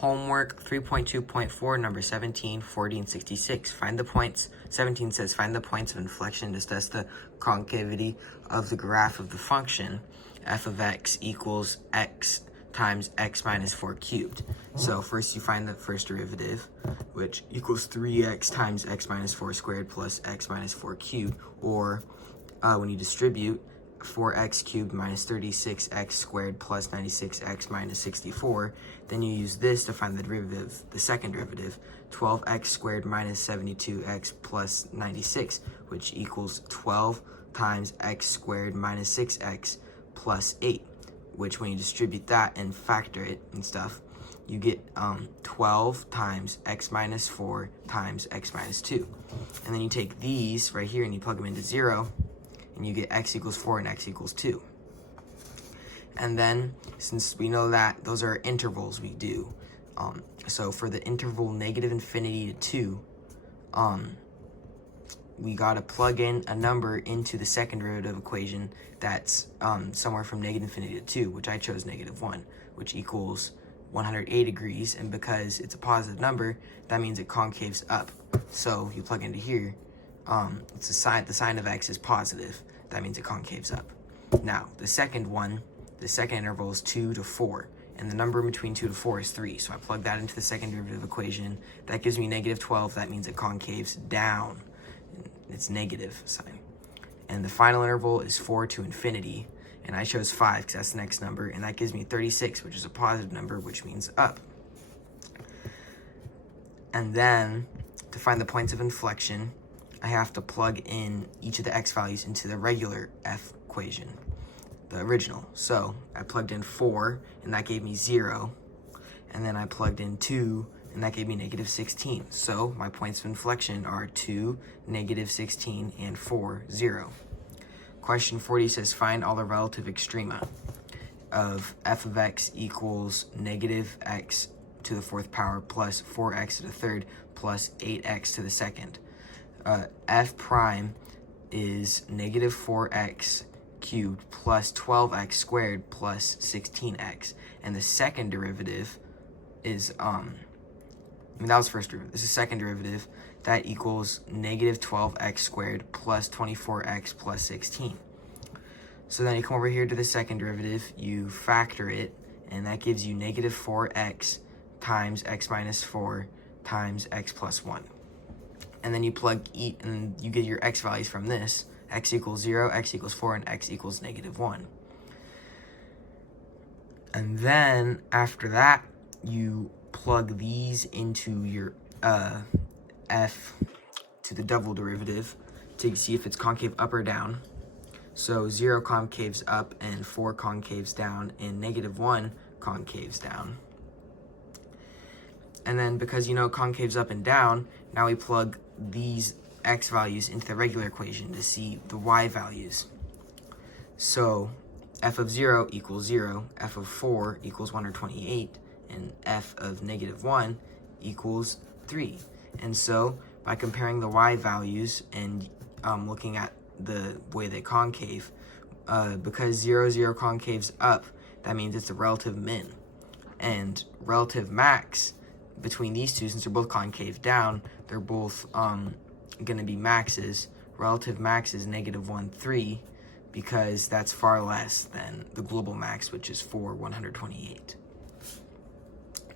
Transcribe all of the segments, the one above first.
Homework 3.2.4, number 17, 40, and 66. Find the points. 17 says find the points of inflection to test the concavity of the graph of the function f of x equals x times x minus 4 cubed. So first you find the first derivative, which equals 3x times x minus 4 squared plus x minus 4 cubed, or when you distribute, 4x cubed minus 36x squared plus 96x minus 64. Then you use this to find the derivative, the second derivative, 12x squared minus 72x plus 96, which equals 12 times x squared minus 6x plus 8, which when you distribute that and factor it and stuff, you get 12 times x minus 4 times x minus 2. And then you take these right here and you plug them into 0, and you get x equals 4 and x equals 2. And then, since we know that those are intervals we do, so for the interval negative infinity to 2, we gotta plug in a number into the second derivative equation that's somewhere from negative infinity to 2, which I chose -1, which equals 180 degrees, and because it's a positive number, that means it concaves up. So you plug into here, it's the sign of x is positive. That means it concaves up. Now, the second interval is 2 to 4, and the number between 2 to 4 is 3. So I plug that into the second derivative equation. That gives me -12. That means it concaves down. It's negative sign. And the final interval is 4 to infinity, and I chose 5 because that's the next number, and that gives me 36, which is a positive number, which means up. And then, to find the points of inflection, I have to plug in each of the x values into the regular f equation, the original. So I plugged in 4, and that gave me 0. And then I plugged in 2, and that gave me -16. So my points of inflection are 2, -16, and 4, 0. Question 40 says find all the relative extrema of f of x equals -x to the 4th power plus 4x to the 3rd plus 8x to the 2nd. F prime is -4x cubed plus 12x squared plus 16x, and the second derivative is that was first derivative. This is second derivative. That equals -12x squared plus 24x plus 16. So then you come over here to the second derivative, you factor it, and that gives you -4x times x minus 4 times x plus 1. And then you plug and you get your x values from this. X equals 0, x equals 4, and x equals -1. And then after that, you plug these into your f to the double derivative to see if it's concave up or down. So 0 concaves up, and 4 concaves down, and -1 concaves down. And then because you know concaves up and down, now we plug these x values into the regular equation to see the y values. So f of 0 equals 0, f of 4 equals 128, and f of -1 equals 3. And so by comparing the y values and looking at the way they concave, because 0, 0 concaves up, that means it's the relative min. And relative max between these two, since they're both concave down, they're both going to be maxes. Relative max is -1, 3, because that's far less than the global max, which is 4, 128.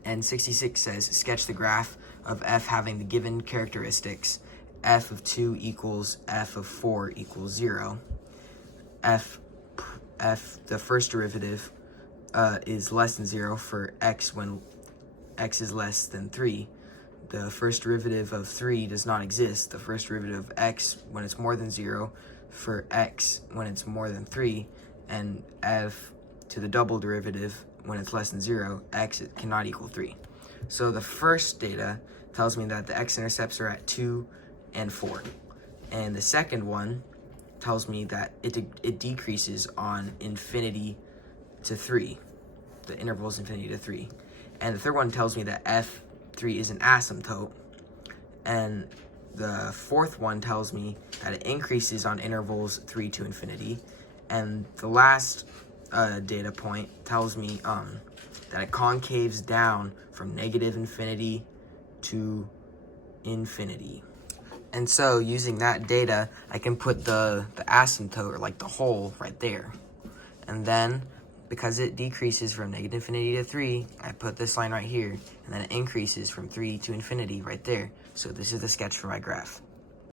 And 66 says, sketch the graph of f having the given characteristics. F of 2 equals f of 4 equals 0. The first derivative is less than 0 for x when x is less than 3. The first derivative of 3 does not exist. The first derivative of x when it's more than 0 for x when it's more than 3, and f to the double derivative when it's less than 0, x cannot equal 3. So the first data tells me that the x-intercepts are at 2 and 4. And the second one tells me that it decreases on infinity to 3. The interval is infinity to 3. And the third one tells me that f3 is an asymptote. And the fourth one tells me that it increases on intervals 3 to infinity. And the last data point tells me that it concaves down from negative infinity to infinity. And so using that data, I can put the asymptote, or like the hole, right there. And then because it decreases from negative infinity to 3, I put this line right here, and then it increases from 3 to infinity right there. So this is the sketch for my graph.